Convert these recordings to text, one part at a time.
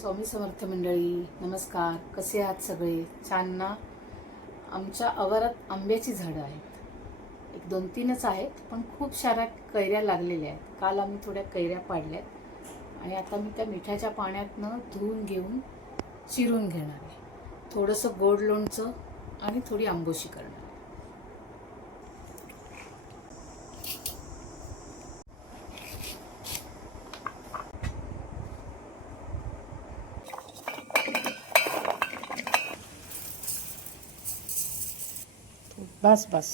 स्वामी समर्थ मंडळी, नमस्कार. कसे आहात सगळे? छान ना. आमच्या आवारात आंब्याची झाडं आहेत. एक दोन तीनच आहेत, पण खूप साऱ्या कैऱ्या लागलेल्या आहेत. काल आम्ही थोड्या कैऱ्या पाडल्यात आणि आता मी त्या मिठाच्या पाण्यातनं धुवून घेऊन चिरून घेणार आहे. थोडंसं गोड लोणचं आणि थोडी आंबोशी करणार. बस बस.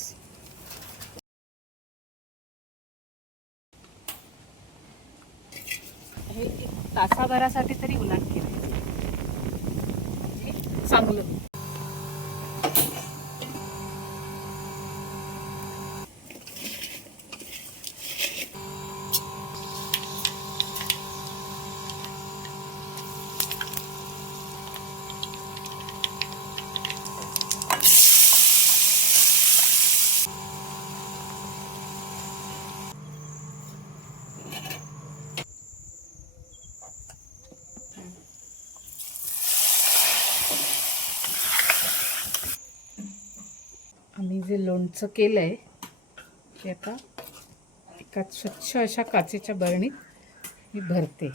हे एक तासाभरासाठी तरी उलट केलं म्हणजे चांगलं. आम्ही जे लोणचं केलं आहे ते आता एका स्वच्छ अशा काचेच्या बरणीत मी भरते.